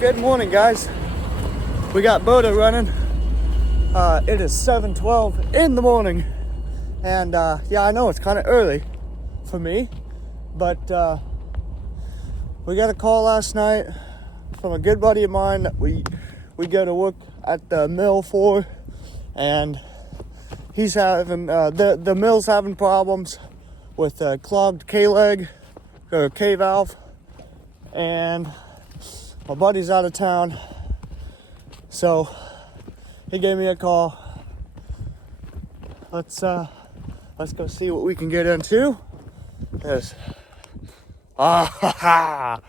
Good morning, guys. We got Boda running. It is 7:12 in the morning, and yeah, I know it's kind of early for me, but we got a call last night from a good buddy of mine that we go to work at the mill for, and he's having the mill's having problems with a clogged K-leg or K-valve, and my buddy's out of town, so he gave me a call. Let's go see what we can get into. Well,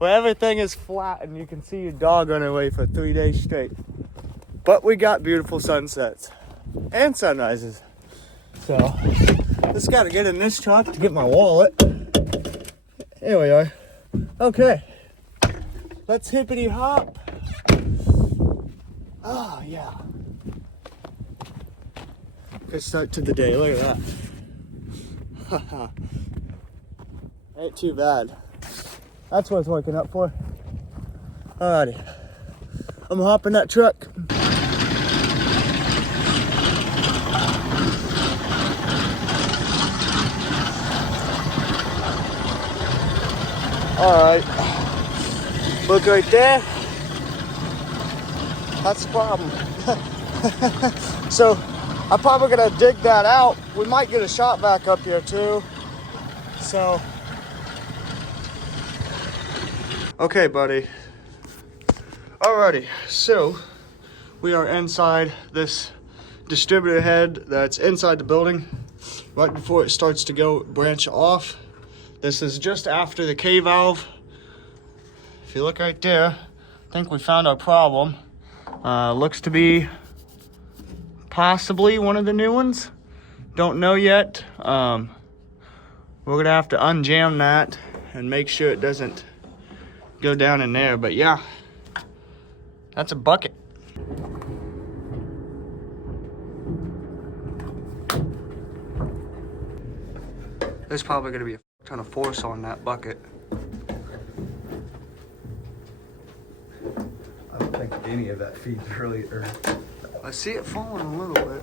everything is flat and you can see your dog on her way for 3 days straight. But we got beautiful sunsets and sunrises. So just gotta get in this truck to get my wallet. Here we are. Okay, let's hippity hop. Oh yeah. Good start to the day, look at that. Ain't too bad. That's worth waking up for. Alrighty, I'm hopping that truck. Alright, look right there. That's the problem. So I'm probably gonna dig that out. We might get a shot back up here too. So, okay, buddy. Alrighty, so we are inside this distributor head that's inside the building, right before it starts to go branch off. This is just after the K-valve. If you look right there, I think we found our problem. Looks to be possibly one of the new ones. Don't know yet. We're gonna have to unjam that and make sure it doesn't go down in there. But yeah, that's a bucket. There's probably gonna be a ton of force on that bucket. I don't think any of that feeds really, or I see it falling a little bit.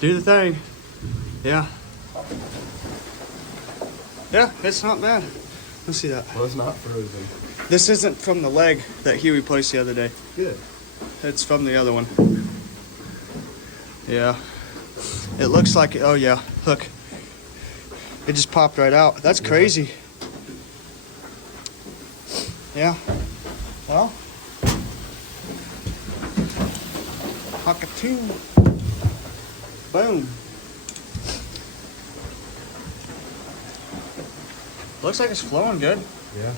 Do the thing. Yeah. Yeah, it's not bad. Let's see that. well, it's not frozen. This isn't from the leg that he replaced the other day. Good. It's from the other one. Yeah. It looks like, oh yeah, look. It just popped right out. That's crazy. Yeah. Well. Cockatoo. Boom. Looks like it's flowing good. Yeah.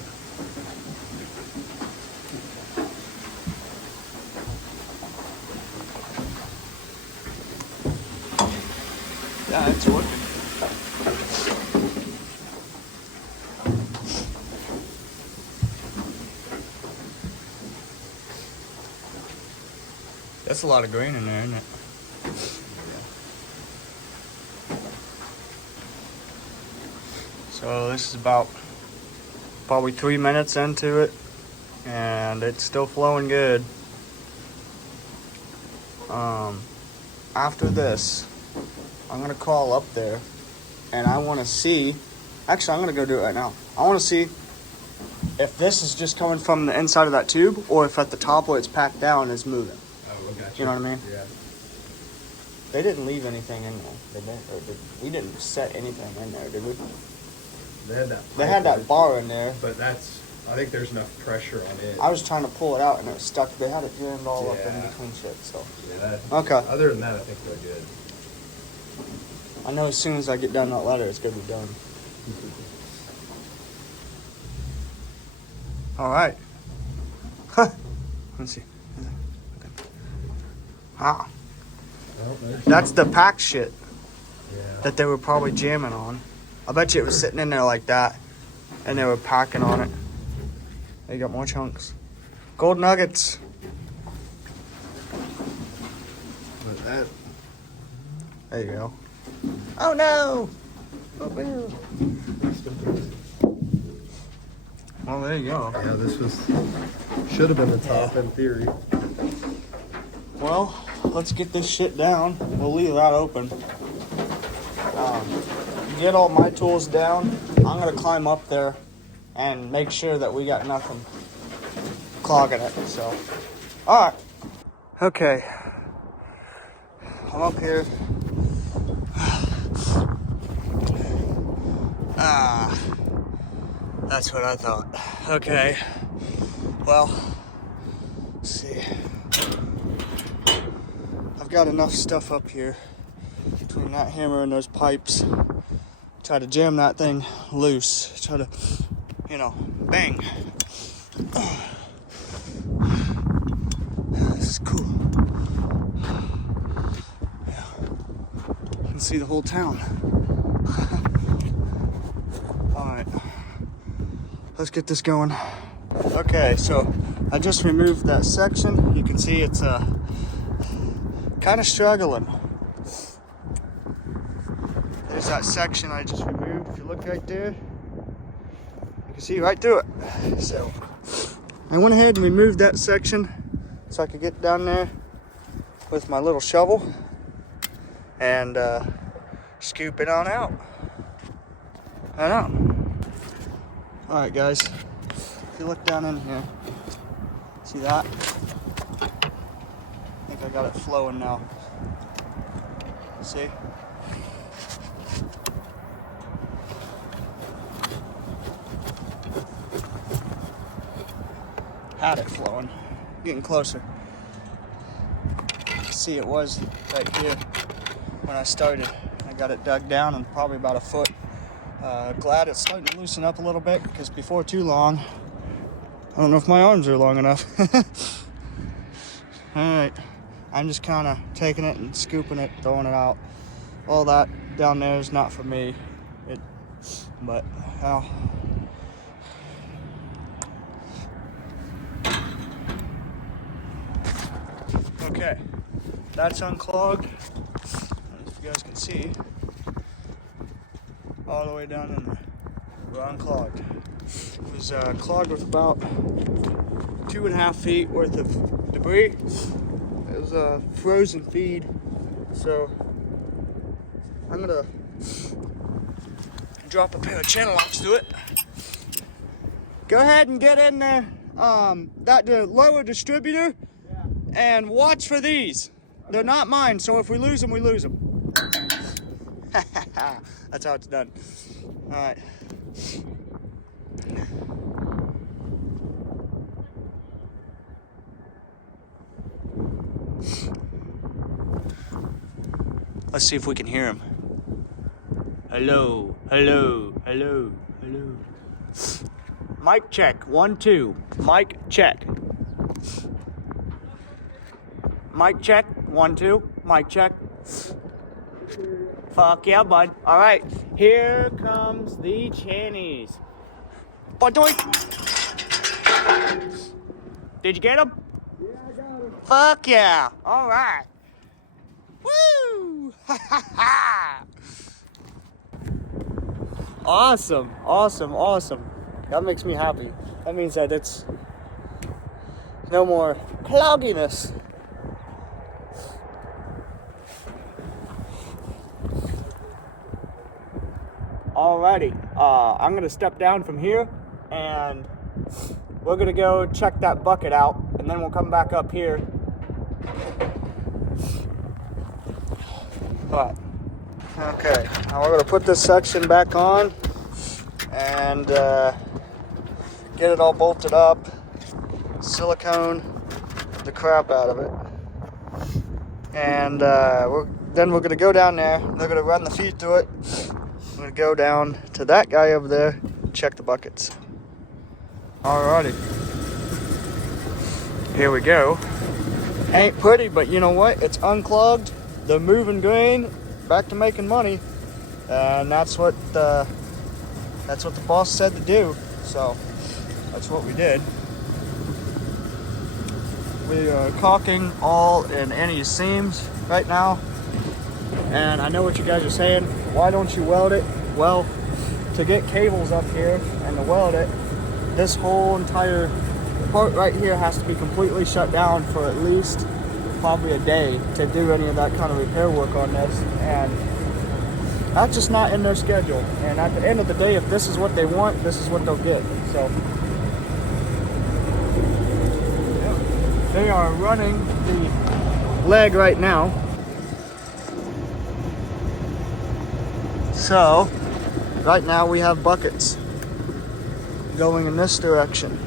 Yeah, it's working. That's a lot of grain in there, isn't it? So this is about probably 3 minutes into it, and it's still flowing good. After this, I'm gonna call up there, and I want to see. Actually, I'm gonna go do it right now. I want to see if this is just coming from the inside of that tube, or if at the top where it's packed down is moving. Oh, I got you. You know what I mean? Yeah. They didn't leave anything in there, did they? Or we didn't set anything in there, did we? They had that. They had that bar in there. But I think there's enough pressure on it. I was trying to pull it out and it was stuck. They had it jammed all up in Yeah. between shit, so. Yeah, Okay. Other than that, I think they're good. I know as soon as I get down that ladder, it's gonna be done. All right. Huh. Let's see. Ah, Well, that's the pack shit yeah. that they were probably jamming on. I bet you it was sitting in there like that, and they were packing on it. They got more chunks. Gold nuggets. But That. There you go. Oh no! Well, there you go. Yeah, this should have been the top in theory. Well, let's get this shit down. We'll leave that open. Get all my tools down. I'm gonna climb up there and make sure that we got nothing clogging it. So, all right. Okay. I'm up here. That's what I thought. Okay. Well, let's see. I've got enough stuff up here between that hammer and those pipes. Try to jam that thing loose. Try to, bang. This is cool. Yeah. You can see the whole town. Alright. Let's get this going. Okay, so I just removed that section. You can see it's kind of struggling. There's that section I just removed. If you look right there, you can see right through it. So I went ahead and removed that section so I could get down there with my little shovel and scoop it on out. I know. All right, guys. If you look down in here, see that? I think I got it flowing now. See? Had it flowing. Getting closer. See, it was right here when I started. I got it dug down and probably about a foot. Glad it's starting to loosen up a little bit because before too long, I don't know if my arms are long enough. Alright, I'm just kind of taking it and scooping it, throwing it out. All that down there is not for me. But, well. Okay, that's unclogged. If you guys can see, all the way down in there. We're unclogged. It was clogged with about 2.5 feet worth of debris. It was a frozen feed, so I'm gonna drop a pair of channel locks to it. Go ahead and get in there, the lower distributor, and watch for these. They're not mine, so if we lose them, we lose them. That's how it's done. All right. Let's see if we can hear him. Hello, hello, hello, hello. Mic check, 1, 2. Mic check. Mic check, 1, 2. Mic check. Fuck yeah, bud. All right, here comes the Channies. Ba-doink. Did you get him? Yeah, I got him. Fuck yeah. All right. Woo! Ha ha ha! Awesome, awesome, awesome. That makes me happy. That means that it's no more clogginess. Alrighty, I'm gonna step down from here and we're gonna go check that bucket out and then we'll come back up here. Alright, okay, now we're gonna put this section back on and get it all bolted up, silicone the crap out of it. And then we're gonna go down there, they're gonna run the feed through it. I'm gonna go down to that guy over there and check the buckets. Alrighty. Here we go. Ain't pretty, but you know what? It's unclogged. They're moving grain, back to making money. And that's what the boss said to do. So that's what we did. We We are caulking all and any seams right now. And I know what you guys are saying. Why don't you weld it? Well, to get cables up here and to weld it, this whole entire part right here has to be completely shut down for at least probably a day to do any of that kind of repair work on this. And that's just not in their schedule. And at the end of the day, if this is what they want, this is what they'll get. So they are running the leg right now. So right now we have buckets going in this direction,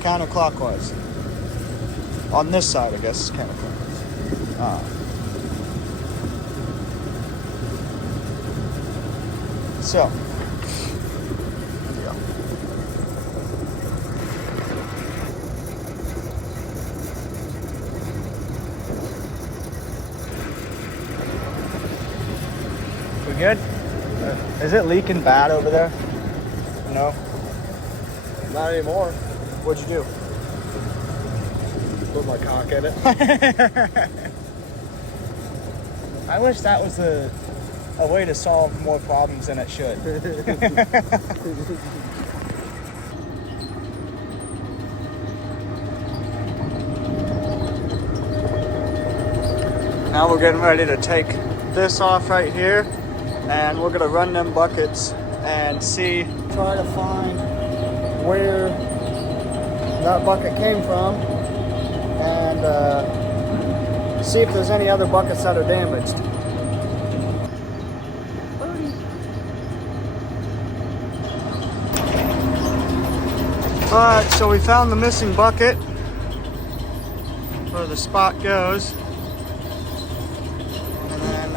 counterclockwise. On this side, I guess, it's counterclockwise. So, yeah. We good? Is it leaking bad over there? No? Not anymore. What'd you do? Put my cock in it. I wish that was a way to solve more problems than it should. Now we're getting ready to take this off right here, and we're gonna run them buckets and try to find where that bucket came from, and see if there's any other buckets that are damaged. Alright, so we found the missing bucket where the spot goes. And then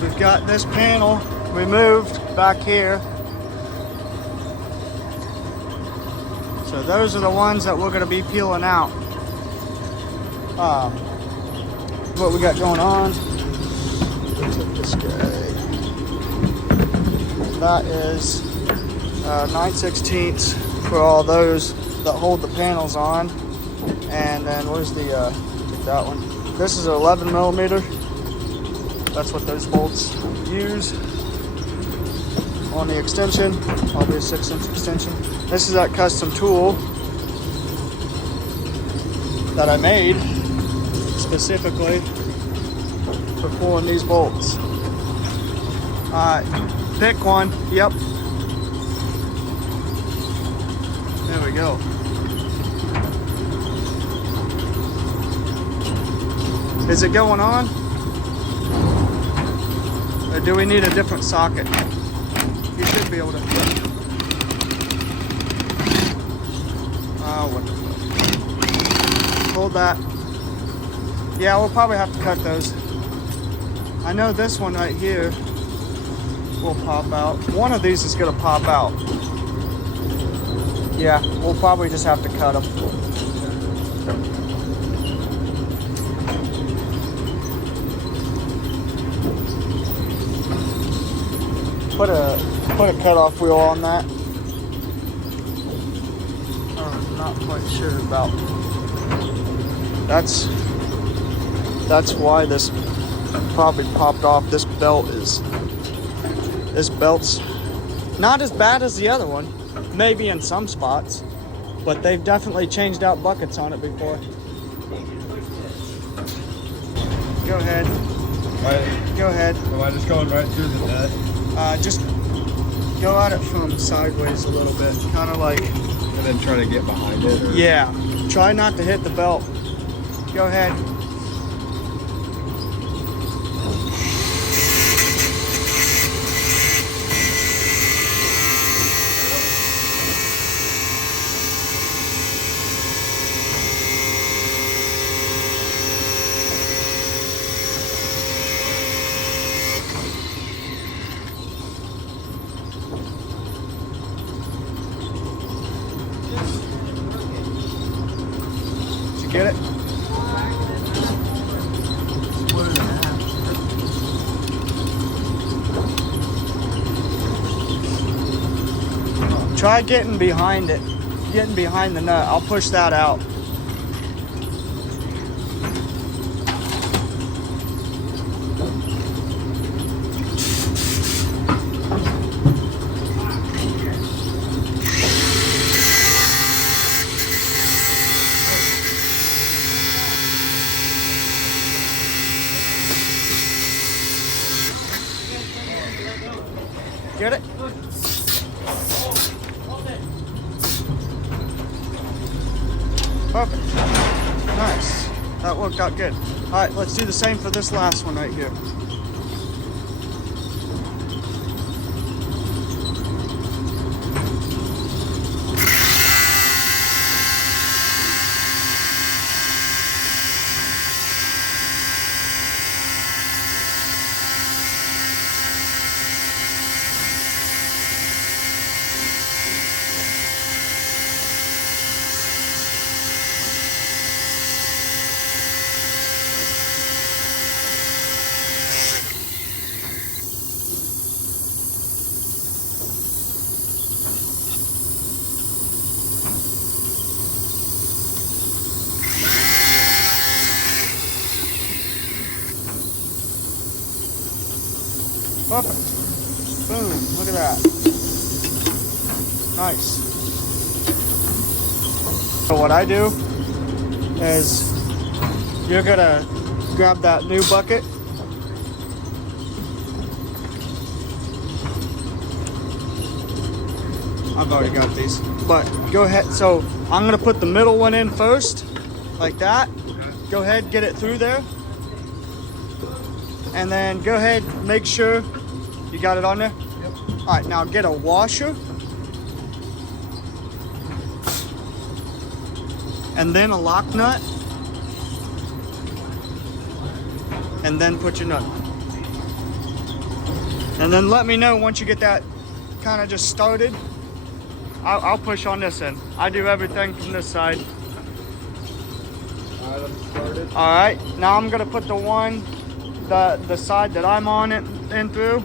we've got this panel removed back here. So those are the ones that we're going to be peeling out. What we got going on. Let's hit this guy. That is 9/16 for all those that hold the panels on. And then where's the, take that one. This is 11 millimeter. That's what those bolts use on the extension. Probably a 6-inch extension. This is that custom tool that I made specifically for pulling these bolts. Alright, pick one. Yep. There we go. Is it going on? Or do we need a different socket? You should be able to. Oh, what the fuck. Hold that. Yeah, we'll probably have to cut those. I know this one right here will pop out. One of these is gonna pop out. Yeah, we'll probably just have to cut them. Put a cutoff wheel on that. I'm not quite sure about. That's why this probably popped off. This belt's not as bad as the other one. Maybe in some spots, but they've definitely changed out buckets on it before. Go ahead. Go ahead. Am I just going right through the net? Just go at it from sideways a little bit, kind of like. And then try to get behind it? Or? Yeah. Try not to hit the belt. Go ahead. Get it? Try getting behind it. getting behind the nut. I'll push that out. Get it? Perfect. Nice. That worked out good. All right, let's do the same for this last one right here. Perfect. Boom. Look at that. Nice. So what I do is you're gonna grab that new bucket. I've already got these, but go ahead. So I'm gonna put the middle one in first, like that. Go ahead, get it through there. And then go ahead, make sure you got it on there. Yep. All right, now get a washer. And then a lock nut. And then put your nut. And then let me know once you get that kind of just started. I'll push on this end. I do everything from this side. All right, I'm started. All right, now I'm gonna put the one, the side that I'm on it in through.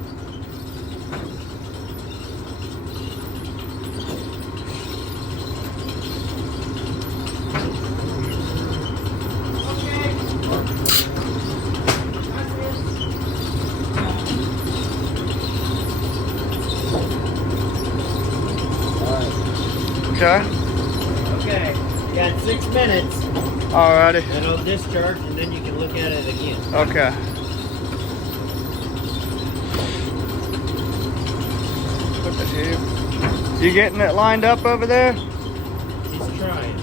Okay. Okay, you got 6 minutes, Alrighty. then it'll discharge, and then you can look at it again. Okay. Put the tube. You getting it lined up over there? He's trying.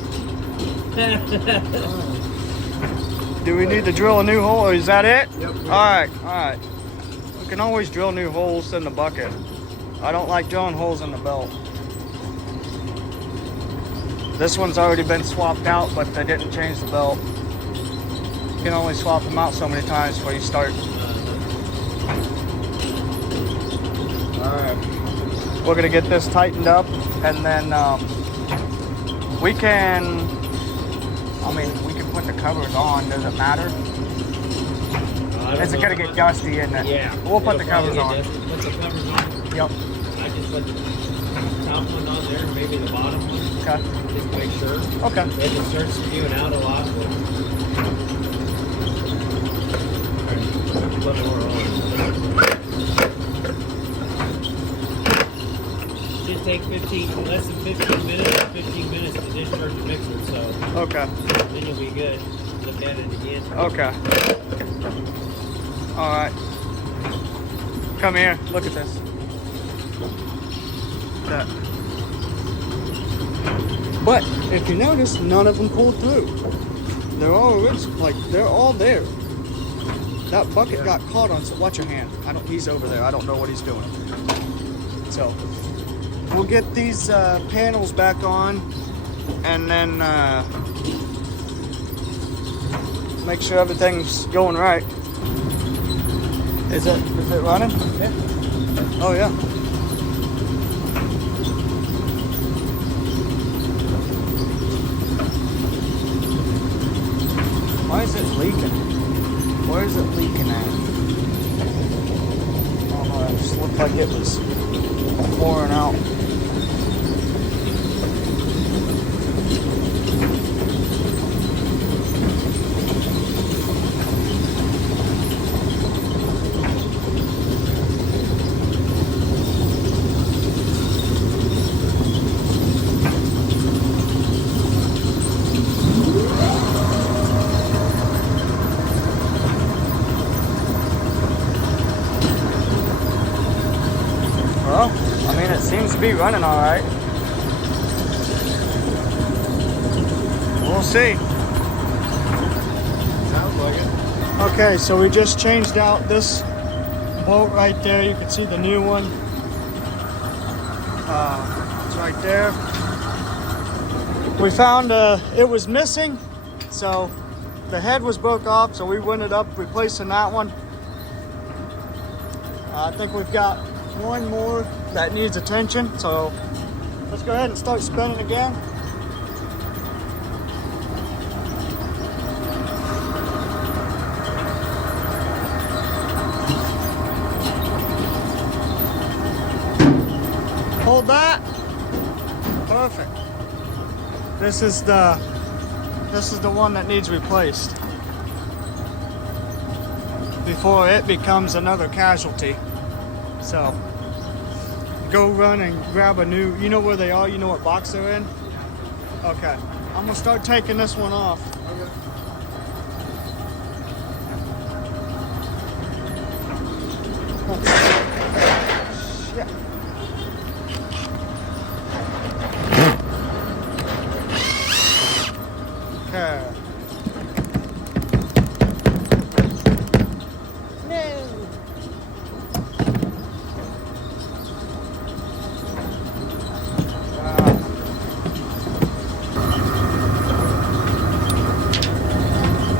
Do we need to drill a new hole, or is that it? Yep. Alright, alright. We can always drill new holes in the bucket. I don't like drilling holes in the belt. This one's already been swapped out, but they didn't change the belt. You can only swap them out so many times before you start. Alright. We're gonna get this tightened up, and then we can, we can put the covers on. Does it matter? Is it gonna get dusty, isn't it? Yeah. We'll put the It'll covers probably on. get dusty. Put the covers on. Yep. I just put the top one on there, maybe the bottom one, Okay. just to make sure. Okay. If it starts spewing out a lot, we'll put more on. Should take less than 15 minutes, 15 minutes to discharge the mixer, so Okay. then you'll be good. Look at it again. Okay. All right. Come here. Look at this. That. But if you notice, none of them pulled through. They're all they're all there. That bucket got caught on. So watch your hand. He's over there. I don't know what he's doing. So we'll get these panels back on, and then make sure everything's going right. Is it running? Yeah. Oh yeah. Why is it leaking? Where is it leaking at? I don't know, it just looked like it was pouring out. to be running all right. We'll see. Sounds like it. Okay, so we just changed out this bolt right there. You can see the new one. It's right there. We found it was missing, so the head was broke off, so we ended up replacing that one. I think we've got one more that needs attention, so let's go ahead and start spinning again. Hold that. Perfect. This is the one that needs replaced before it becomes another casualty. So go run and grab a new, you know where they are, you know what box they're in? Okay. I'm gonna start taking this one off. Shit. Okay.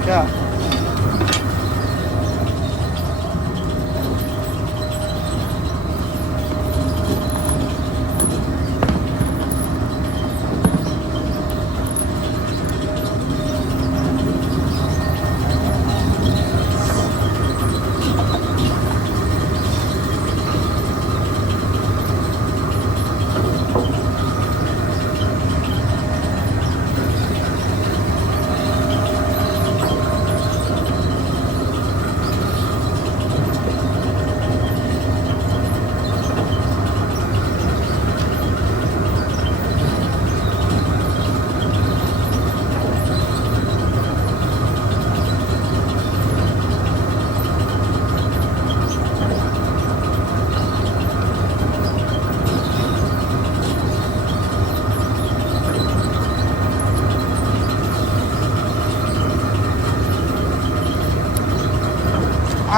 Yeah.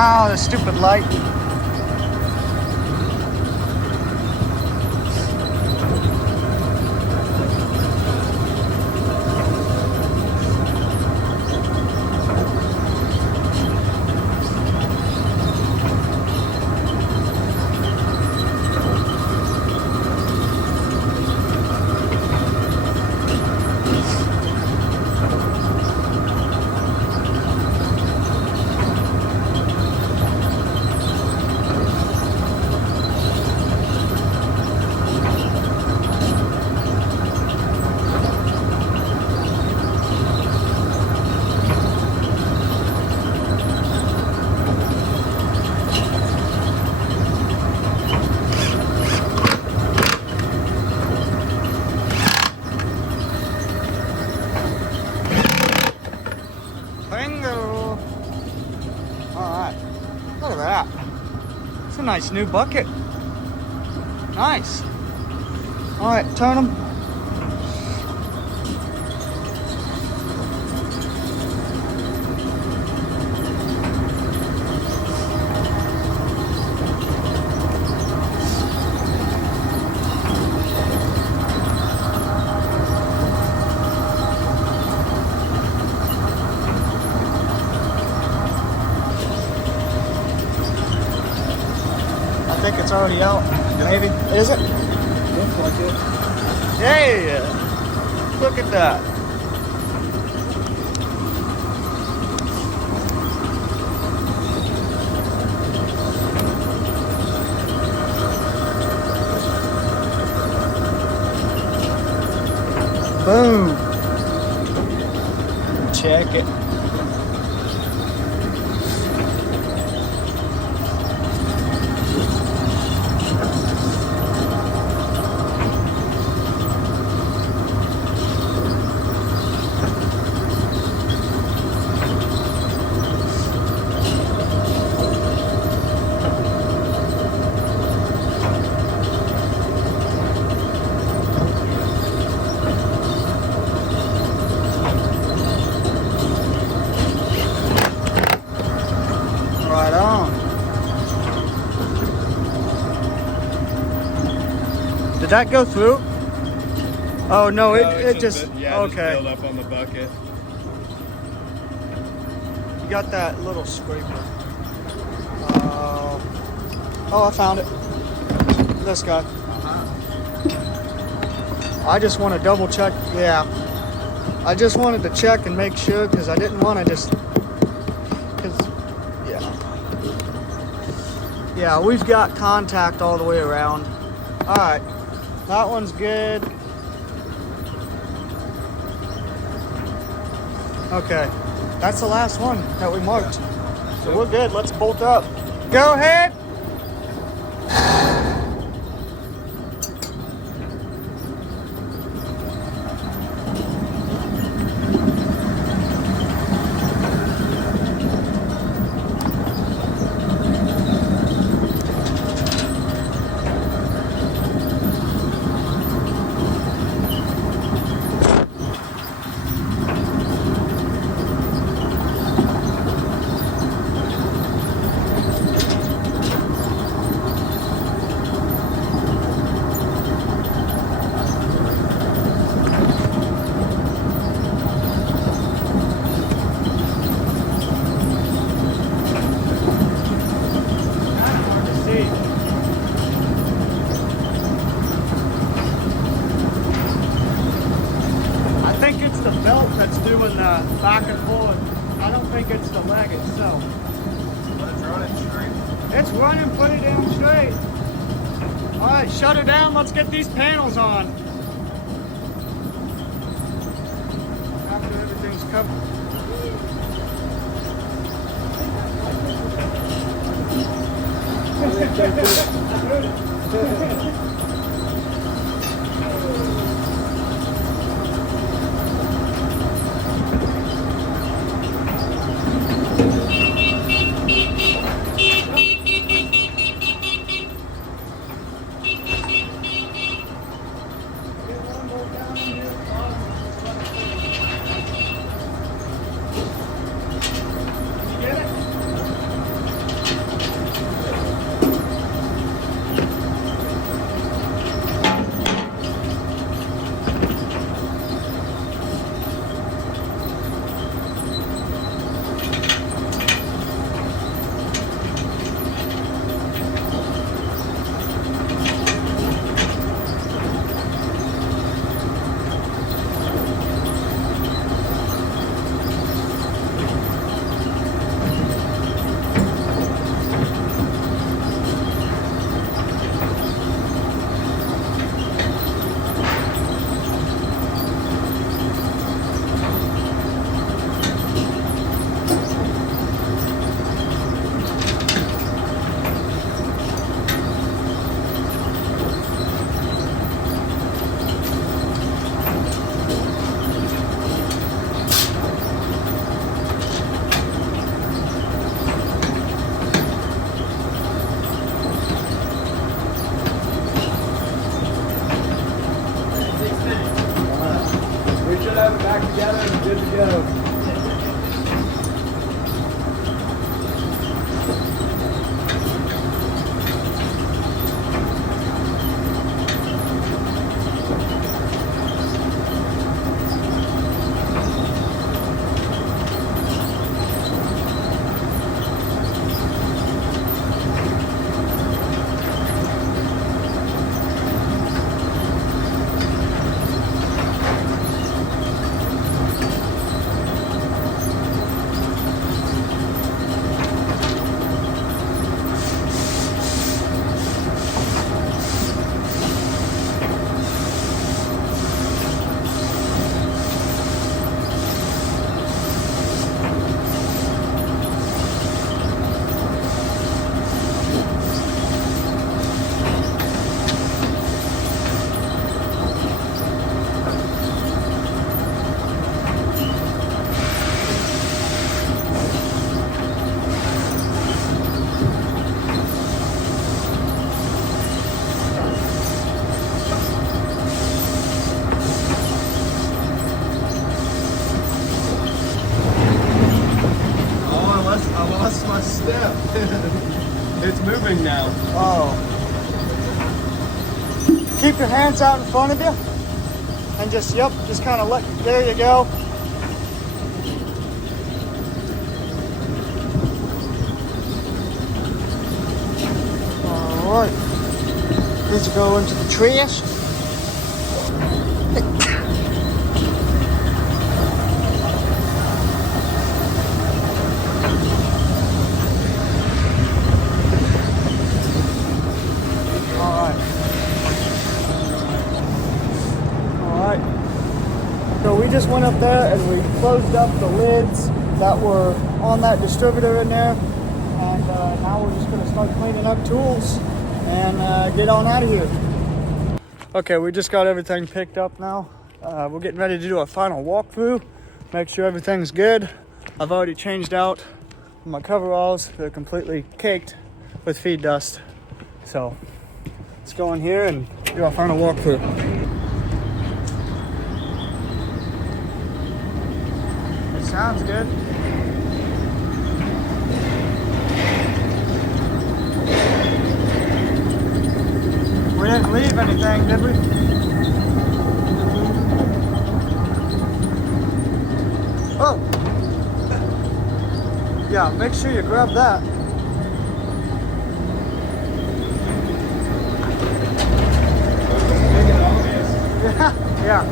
Oh, the stupid light. Bingo! Alright, look at that. It's a nice new bucket. Nice. Alright, turn them. I think it's already out. Maybe. Is it? Looks like it. Hey! Look at that. Boom. Check it. Did that go through? Oh no, No, it just okay. okay. Build up on the bucket. You got that little scraper. Oh, I found it. This guy. I just want to double check. Yeah. I just wanted to check and make sure because I didn't want to just. Yeah, we've got contact all the way around. All right. That one's good. Okay. That's the last one that we marked. So we're good. Let's bolt up. Go ahead. I think it's the belt that's doing the back and forth. I don't think it's the leg itself. But it's running straight. It's running pretty damn straight. All right, shut her down. Let's get these panels on. After everything's covered. We should have it back together and good to go. It's moving now. Oh. keep your hands out in front of you and just, yep, just kind of there you go. All right, need to go into the trash. So we just went up there and we closed up the lids that were on that distributor in there. And now we're just going to start cleaning up tools and get on out of here. Okay, we just got everything picked up now. We're getting ready to do a final walkthrough. Make sure everything's good. I've already changed out my coveralls. They're completely caked with feed dust. So let's go in here and do our final walkthrough. Sounds good. We didn't leave anything, did we? Oh! Yeah, make sure you grab that. Yeah.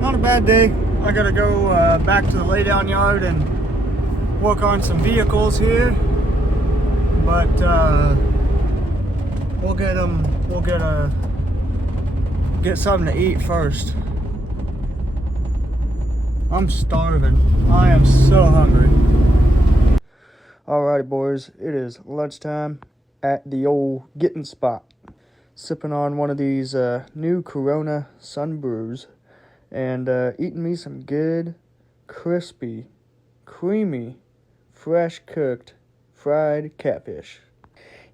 Not a bad day. I gotta go back to the laydown yard and work on some vehicles here, but we'll get something to eat first. I'm starving. I am so hungry. Alrighty, boys, it is lunchtime at the old getting spot, sipping on one of these new Corona Sun Brews. And eating me some good, crispy, creamy, fresh cooked, fried catfish.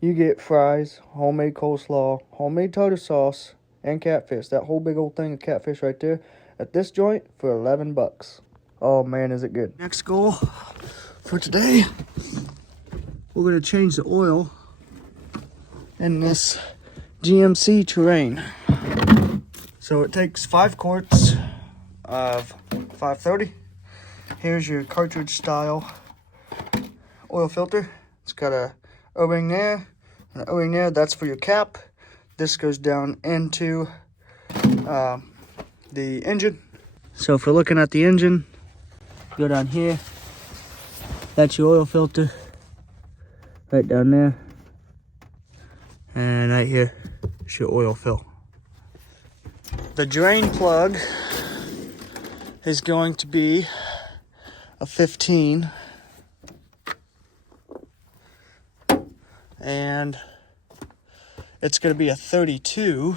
You get fries, homemade coleslaw, homemade tartar sauce, and catfish. That whole big old thing of catfish right there at this joint for $11. Oh man, is it good. Next goal for today, we're gonna change the oil in this GMC Terrain. So it takes 5 quarts of 530. Here's your cartridge style oil filter. It's got a O-ring there and an O-ring there. That's for your cap. This goes down into the engine. So if we're looking at the engine, go down here. That's your oil filter. Right down there. And right here is your oil fill. The drain plug is going to be a 15, and it's going to be a 32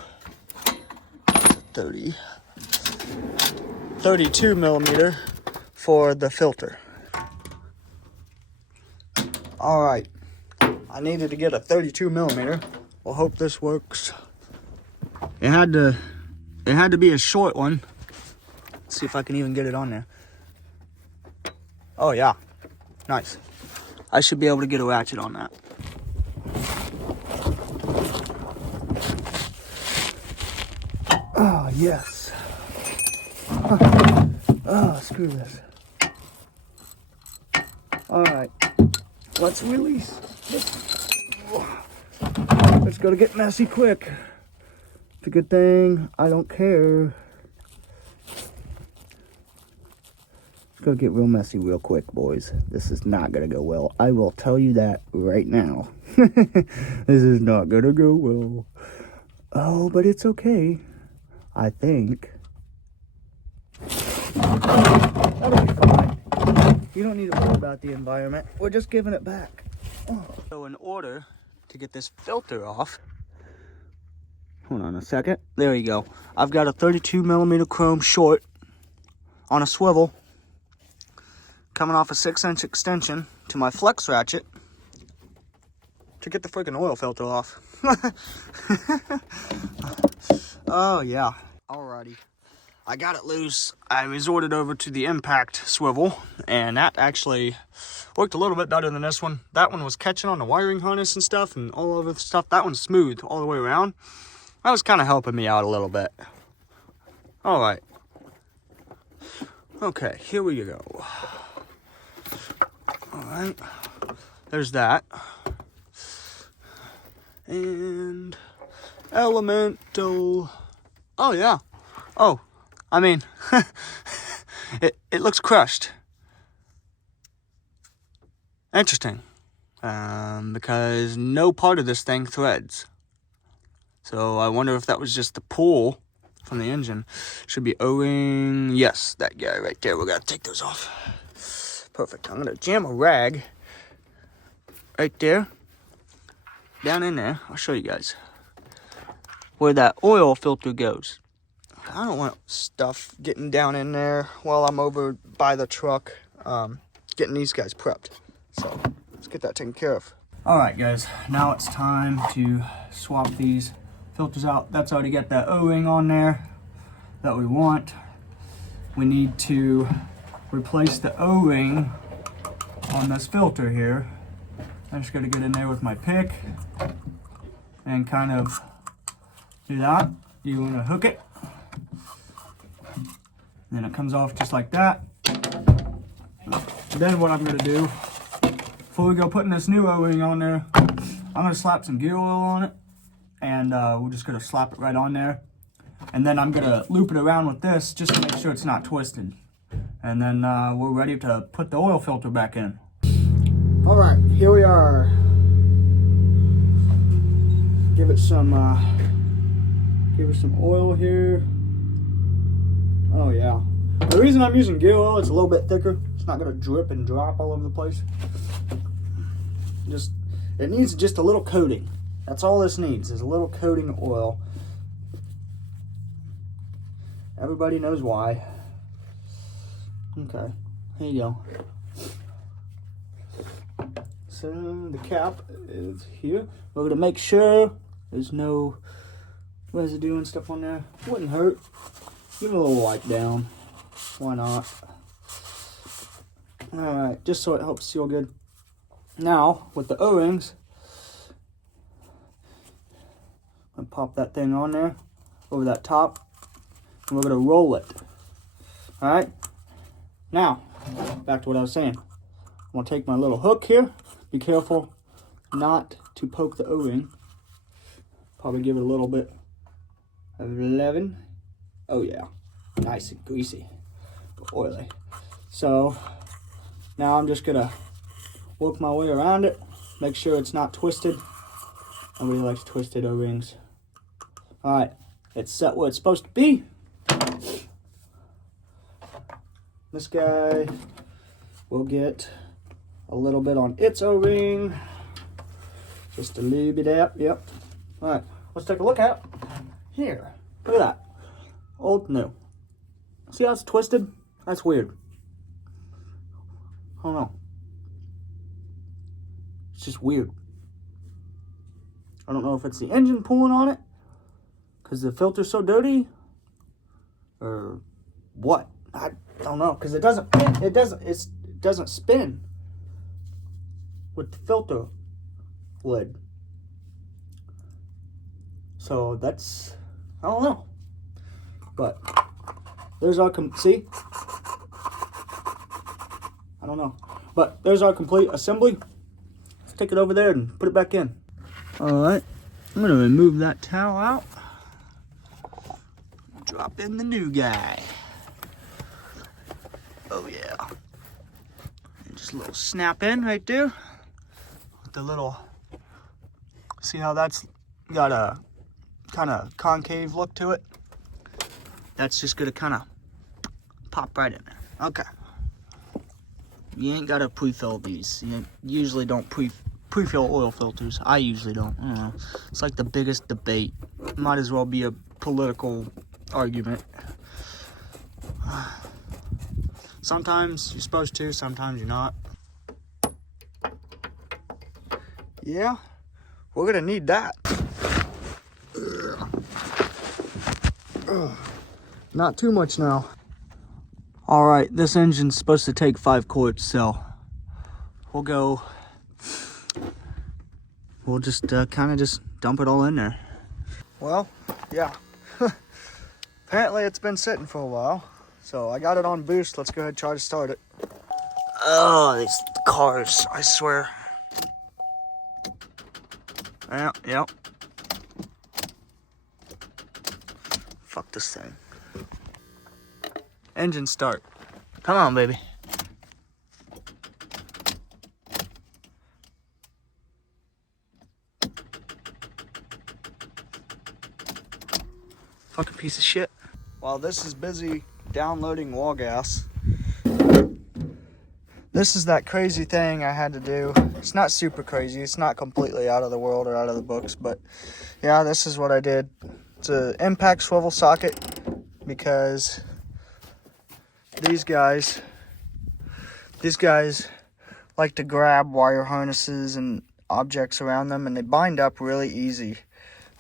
millimeter for the filter. All right, I needed to get a 32 millimeter. We'll hope this works. It had to be a short one. Let's see if I can even get it on there. Oh yeah, nice. I should be able to get a ratchet on that. Oh yes. Oh, screw this. All right, let's release. It's gonna get messy quick. It's a good thing I don't care. It's gonna get real messy real quick, boys. This is not gonna go well. I will tell you that right now. This is not gonna go well. Oh, but it's okay. I think. That'll be fine. You don't need to worry about the environment. We're just giving it back. Oh. So in order to get this filter off, hold on a second. There you go. I've got a 32 millimeter chrome short on a swivel coming off a 6-inch extension to my flex ratchet to get the freaking oil filter off. Oh yeah. Alrighty. I got it loose. I resorted over to the impact swivel, and that actually worked a little bit better than this one. That one was catching on the wiring harness and stuff and all over the stuff. That one's smooth all the way around. That was kind of helping me out a little bit. All right. Okay, here we go. All right. There's that. And elemental. Oh, yeah. Oh, I mean, it looks crushed. Interesting. Because no part of this thing threads. So I wonder if that was just the pull from the engine. Should be O-ring. Yes, that guy right there. We gotta take those off. Perfect. I'm gonna jam a rag right there. Down in there. I'll show you guys where that oil filter goes. I don't want stuff getting down in there while I'm over by the truck, getting these guys prepped. So let's get that taken care of. All right, guys. Now it's time to swap these filters out. That's already got that O-ring on there that we want. We need to replace the O-ring on this filter here. I'm just gonna get in there with my pick and kind of do that. You wanna hook it. Then it comes off just like that. Then what I'm gonna do, before we go putting this new O-ring on there, I'm gonna slap some gear oil on it. And we're just gonna slap it right on there. And then I'm gonna loop it around with this just to make sure it's not twisted. And then we're ready to put the oil filter back in. All right, here we are. Give it some oil here. Oh yeah. The reason I'm using gear oil, it's a little bit thicker. It's not gonna drip and drop all over the place. It needs just a little coating. That's all this needs, is a little coating of oil. Everybody knows why. Okay, here you go. So the cap is here. We're gonna make sure there's no residue and stuff on there. Wouldn't hurt. Give it a little wipe down. Why not? Alright, just so it helps seal good. Now, with the O-rings, I'm gonna pop that thing on there, over that top, and we're gonna roll it. Alright? Now, back to what I was saying. I'm gonna take my little hook here. Be careful not to poke the O-ring. Probably give it a little bit of leaven. Oh yeah, nice and greasy, but oily. So now I'm just gonna work my way around it, make sure it's not twisted. Nobody likes twisted O-rings. All right, it's set where it's supposed to be. This guy will get a little bit on its O-ring, just a little bit out. Yep. All right, let's take a look at here. Look at that. Old, new. See how it's twisted? That's weird. I don't know. It's just weird. I don't know if it's the engine pulling on it because the filter's so dirty or what. I don't know, because it doesn't spin with the filter lid. So that's, I don't know. But there's our see? I don't know. But there's our complete assembly. Let's take it over there and put it back in. Alright. I'm gonna remove that towel out. Drop in the new guy. Oh yeah. And just a little snap in right there. With the little, see how that's got a kind of concave look to it? That's just gonna kind of pop right in there. Okay. You ain't gotta pre-fill these. You usually don't pre-fill oil filters. I usually don't. I don't know. It's like the biggest debate. Might as well be a political argument. Sometimes you're supposed to, sometimes you're not. Yeah, we're gonna need that. Not too much now. All right, this engine's supposed to take 5 quarts, so we'll just kind of just dump it all in there. Well, yeah. Apparently it's been sitting for a while. So I got it on boost. Let's go ahead and try to start it. Oh, these cars, I swear. Yep. Fuck this thing. Engine start. Come on, baby. Fucking piece of shit. While this is busy downloading wall gas, this is that crazy thing I had to do. It's not super crazy. It's not completely out of the world or out of the books, but yeah, this is what I did. It's an impact swivel socket because these guys like to grab wire harnesses and objects around them, and they bind up really easy.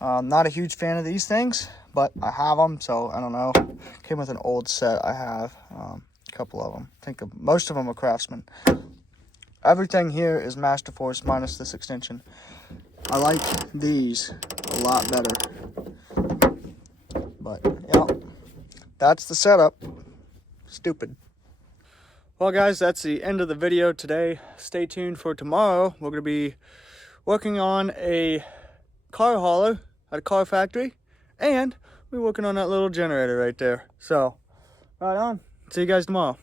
Not a huge fan of these things, but I have them, so I don't know. Came with an old set. I have a couple of them. I think most of them are Craftsman. Everything here is Masterforce minus this extension. I like these a lot better. But, yeah, that's the setup. Stupid. Well, guys, that's the end of the video today. Stay tuned for tomorrow. We're going to be working on a car hauler at a car factory, and we're working on that little generator right there. So, right on. See you guys tomorrow.